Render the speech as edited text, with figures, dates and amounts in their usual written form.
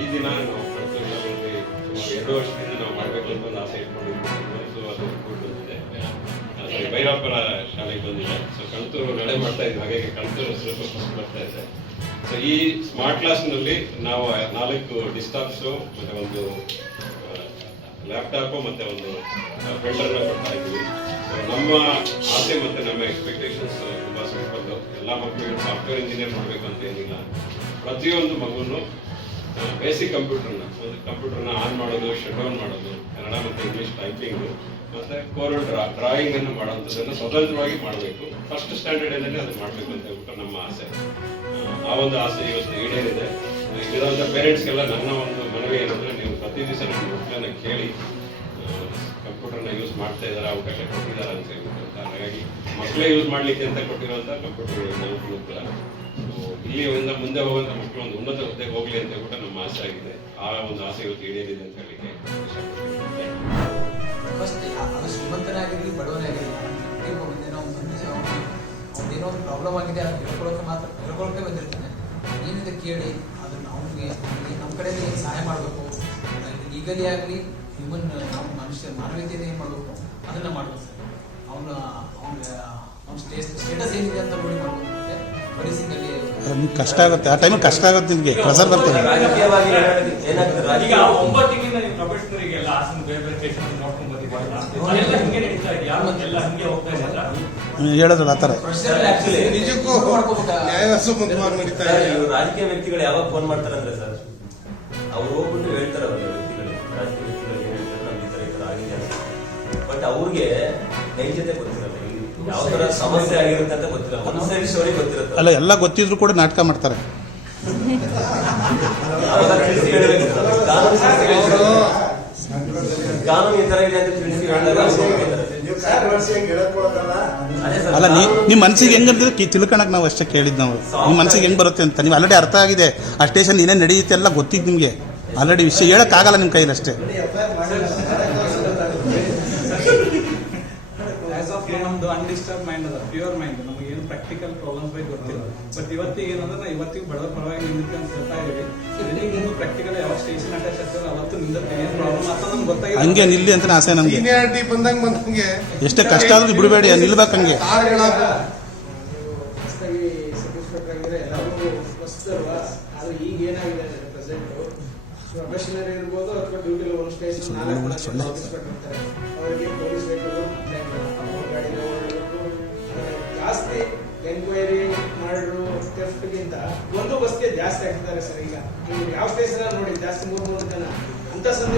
ಈ ದಿನ ನಾವು ಕಳ್ತೂರಿನಲ್ಲಿ ಸುಮಾರು 2 ವರ್ಷದಿಂದ ನಾವು ಮಾಡಬೇಕು ಅಂತ ಒಂದು ಆಸೆ ಇಟ್ಕೊಂಡಿದ್ದೀವಿ. ಸೊ ಅದು ಕೂಡಿ ಬಂದಿದೆ. ಭೈರಪ್ಪನ ಶಾಲೆಗೆ ಬಂದಿದೆ. ಸೊ ಕಳ್ತೂರು ನಡೆ ಮಾಡ್ತಾ ಇದ್ವಿ, ಹಾಗಾಗಿ ಕಳ್ತೂರು ಫಸ್ಟ್ ಬರ್ತಾ ಇದೆ. ಸೊ ಈ ಸ್ಮಾರ್ಟ್ ಕ್ಲಾಸ್ನಲ್ಲಿ ನಾವು 4 ಡಿಸ್ಟಾಪ್ಸು ಮತ್ತು ಒಂದು ಲ್ಯಾಪ್ಟಾಪು ಮತ್ತು ಒಂದು ಪ್ರಿಂಟರ್ನ ಕೊಡ್ತಾ ಇದ್ವಿ. ನಮ್ಮ ಆಸೆ ಮತ್ತು ನಮ್ಮ ಎಕ್ಸ್ಪೆಕ್ಟೇಷನ್ಸ್ ತುಂಬ ಸಿಂಪಲ್ಲು. ಎಲ್ಲ ಮಕ್ಕಳಿಗೂ ಸಾಫ್ಟ್ವೇರ್ ಇಂಜಿನಿಯರ್ ಮಾಡಬೇಕು ಅಂತ ಏನಿಲ್ಲ. ಪ್ರತಿಯೊಂದು ಮಗುನು ಬೇಸಿಕ್ ಕಂಪ್ಯೂಟರ್ನ ಆನ್ ಮಾಡೋದು, ಶಟ್ ಡೌನ್ ಮಾಡೋದು, ಕನ್ನಡ ಮತ್ತು ಇಂಗ್ಲೀಷ್ ಟೈಪಿಂಗು ಮತ್ತು ಕೋರಲ್ ಡ್ರಾಯಿಂಗನ್ನು ಮಾಡೋಂಥದ್ದನ್ನು ಸ್ವತಂತ್ರವಾಗಿ ಮಾಡಬೇಕು. ಫಸ್ಟ್ ಸ್ಟ್ಯಾಂಡರ್ಡಲ್ಲಿ ಅದು ಮಾಡಬೇಕು ಅಂತ ಹೇಳ್ಬಿಟ್ಟು ನಮ್ಮ ಆಸೆ. ಆ ಒಂದು ಆಸೆ ಇವತ್ತು ಈಡೇರಿದೆ. ಇರೋಂಥ ಪೇರೆಂಟ್ಸ್ಗೆಲ್ಲ ನನ್ನ ಒಂದು ಮನವಿ ಏನಂದರೆ, ನೀವು ಪ್ರತಿ ದಿವಸ ನಿಮ್ಮ ಮಕ್ಕಳನ್ನ ಕೇಳಿ ಕಂಪ್ಯೂಟರ್ನ ಯೂಸ್ ಮಾಡ್ತಾ ಇದ್ದಾರೆ, ಅವಕಾಶ ಕೊಟ್ಟಿದ್ದಾರೆ ಅಂತ ಹೇಳ್ಬಿಟ್ಟು ಅಂತ. ಹಾಗಾಗಿ ಮಕ್ಕಳೇ ಯೂಸ್ ಮಾಡಲಿಕ್ಕೆ ಅಂತ ಕೊಟ್ಟಿರುವಂಥ ಕಂಪ್ಯೂಟರ್ಗಳನ್ನ ಅನುಕೂಲ. ಇಲ್ಲಿಂದ ಮುಂದೆ ಹೋಗುವಂಥ ಮಕ್ಕಳು ಒಂದು ಉನ್ನತ ಹುದ್ದೆಗೆ ಹೋಗಲಿ ಅಂತ ಹೇಳ್ಬಿಟ್ಟು ನಮ್ಮ ಆಸೆ ಆಗಿದೆ. ಆ ಒಂದು ಆಸೆ ಇವತ್ತು ಈಡೇರಿದೆ ಅಂತ ಹೇಳಲಿಕ್ಕೆ ಅದು ಶ್ರೀಮಂತನಾಗಿರಲಿ ಬಡವನೇ ಆಗಿರಲಿ, ಅವ್ನೇನೋ ಒಂದು ಪ್ರಾಬ್ಲಮ್ ಆಗಿದೆ, ಅದು ಹೇಳ್ಕೊಳಕ್ಕೆ ಬಂದಿರ್ತಾನೆ. ಏನಿದೆ ಕೇಳಿ ಅದನ್ನು ಅವ್ನಿಗೆ ನಮ್ಮ ಕಡೆಯಿಂದ ಏನು ಸಹಾಯ ಮಾಡಬೇಕು, ಲೀಗಲಿ ಆಗಲಿ ಹ್ಯೂಮನ್ ಮಾನವೀಯತೆಯಿಂದ ಏನು ಮಾಡಬೇಕು ಅದನ್ನು ಮಾಡಬೇಕು ಸರ್. ಅವ್ನ ಸ್ಟೇಟಸ್ ಏನಿದೆ ಅಂತ ನೋಡಿ ಮಾಡಬೇಕು. ಕಷ್ಟ ಆಗುತ್ತೆ, ಆ ಟೈಮಲ್ಲಿ ಕಷ್ಟ ಆಗುತ್ತೆ, ನಿಮಗೆ ಪ್ರೆಸರ್ ಬರ್ತದೆ. ಈಗ 9 ತಿಂಗಳಿಂದ ನೀವು ಪ್ರೊಫೆಷನರಿಗೆಲ್ಲ ಹಾಸನ ಬೇರೆ ಬೇರೆ ಪೇಷಂಟ್ ನೋಡ್ಕೊಂಡು ಬಂದಿದ್ದೀರಲ್ಲ, ಅದೆಲ್ಲ ಹಿಂಗೆ ನಡೀತಾ ಇದೆಯಾ? ಎಲ್ಲ ಹಿಂಗೆ ಹೋಗ್ತಾ ಇದೆಯಲ್ಲ? ಹೇಳಿದ್ರಲ್ಲ ಆ ಥರ ನಿಜಕ್ಕೂ ನ್ಯಾಯವ್ಯವಸ್ಥೆ ಮುಂದುವರೆದು ನಡೀತಾ ಇದೆ. ರಾಜಕೀಯ ವ್ಯಕ್ತಿಗಳು ಯಾವಾಗ ಫೋನ್ ಮಾಡ್ತಾರಂದ್ರೆ ಸರ್, ಅವ್ರು ಹೋಗ್ಬಿಟ್ಟು ಹೇಳ್ತಾರೆ, ಅವ್ರಿಗೆ ವ್ಯಕ್ತಿಗಳು, ರಾಜಕೀಯ ವ್ಯಕ್ತಿಗಳು ಏನ್ ಹೇಳ್ತಾರೆ, ನಮ್ಗೆ ಈ ತರ ಆಗಿದೆ ಅಂತ. ಬಟ್ ಅವ್ರಿಗೆ ನೈಜತೆ ಗೊತ್ತಿರಲ್ಲ, ಯಾವ ತರ ಸಮಸ್ಯೆ ಆಗಿರುತ್ತೆ ಅಂತ ಗೊತ್ತಿಲ್ಲ, ಒಂದು ಸೈಡ್ ಸ್ಟೋರಿ ಗೊತ್ತಿರುತ್ತೆ. ಅಲ್ಲ, ಎಲ್ಲ ಗೊತ್ತಿದ್ರು ಕೂಡ ನಾಟಕ ಮಾಡ್ತಾರೆ. ಕಾನೂನು ಈ ತರ ಇದೆ ಅಂತ ತಿಳಿಸಿ ಅಲ್ಲ, ನಿಮ್ಮ ಮನಸ್ಸಿಗೆ ಹೆಂಗಂದ್ರೆ ತಿಳ್ಕೊಳಕ್ ನಾವು ಅಷ್ಟೇ ಕೇಳಿದ್. ನಾವು ನಿಮ್ಮ ಮನಸ್ಸಿಗೆ ಹೆಂಗ್ ಬರುತ್ತೆ ಅಂತ ನೀವು ಆಲ್ರೆಡಿ ಅರ್ಥ ಆಗಿದೆ. ಆ ಸ್ಟೇಷನ್ ಏನೇನು ನಡೆಯುತ್ತೆ ಎಲ್ಲ ಗೊತ್ತಿದ್ದು ನಿಮಗೆ. ಆಲ್ರೆಡಿ ವಿಷಯ ಹೇಳಕ್ಕಾಗಲ್ಲ ನಿಮ್ಮ ಕೈಯಲ್ಲಿ ಅಷ್ಟೇ. ನಮ್ದು ಅನ್ಡಿಸ್ಟರ್ಬ್ ಮೈಂಡ್ ಅದ, ಪ್ಯೂರ್ ಮೈಂಡ್. ನಮಗೆ ಏನು ಪ್ರಾಕ್ಟಿಕಲ್ ಪ್ರಾಬ್ಲಮ್ಸ್ ಬಗ್ಗೆ ಗೊತ್ತಿಲ್ಲ. ಬಟ್ ಇವತ್ತಿಗೆ ಏನಂದ್ರೆ ನಾವು ಇವತ್ತಿಗೆ ಬಡವರ ಪರವಾಗಿ ನಿಂದಿರ್ತೀವಿ ಅಂತ ಹೇಳ್ತಾ ಇದೀವಿ. ನಿಮ್ದು ಪ್ರಾಕ್ಟಿಕಲ್ ಯಾವ ಸ್ಟೇಷನ್ ಅಟ್ಯಾಚ್ ಆಗ್ತದೆ ಅವತ್ತು ನಿಂದಿರ್ತೀವಿ. ಏನು ಪ್ರಾಬ್ಲಮ್ ಅಂತ ನಮ್ಗೆ ಗೊತ್ತಾಗಿದೆ. ಹಂಗೆ ನಿಲ್ಲಿ ಅಂತ ಆಸೆ ನಮ್ಗೆ. ಸೀನಿಯಾರಿಟಿ ಬಂದಂಗೆ ಎಷ್ಟೇ ಕಷ್ಟ ಆದ್ರೂ ಬಿಡಬೇಡಿ, ನಿಲ್ಬೇಕು ಹಂಗೆ. ಈಗ ಏನಾಗಿದೆ ಪ್ರೆಸೆಂಟ್ ಪ್ರೊಫೆಷನಲ್ ಇರ್ಬೋದು ಅಥವಾ ಡ್ಯೂಟಿ ಒಂದು ಸ್ಟೇಷನ್ ಅವರಿಗೆ ಪೊಲೀಸ್ ವೆಹಿಕಲ್ ಗಾಡಿಗೆ ಓಡಾಡಬೇಕು. ಜಾಸ್ತಿ ಎಂಕ್ವೈರಿ ಮಾಡಿದ್ರು ಥೆಫ್ಟ್ಗಿಂತ ಒಂದು ಬಸ್ಗೆ ಜಾಸ್ತಿ ಆಗ್ತಾರೆ ಸರ್. ಈಗ ನೀವು ಯಾವ ಸ್ಟೇಷನ್ ನೋಡಿ ಜಾಸ್ತಿ 3 ಜನ ಅಂತ ಸಂದರ್ಭ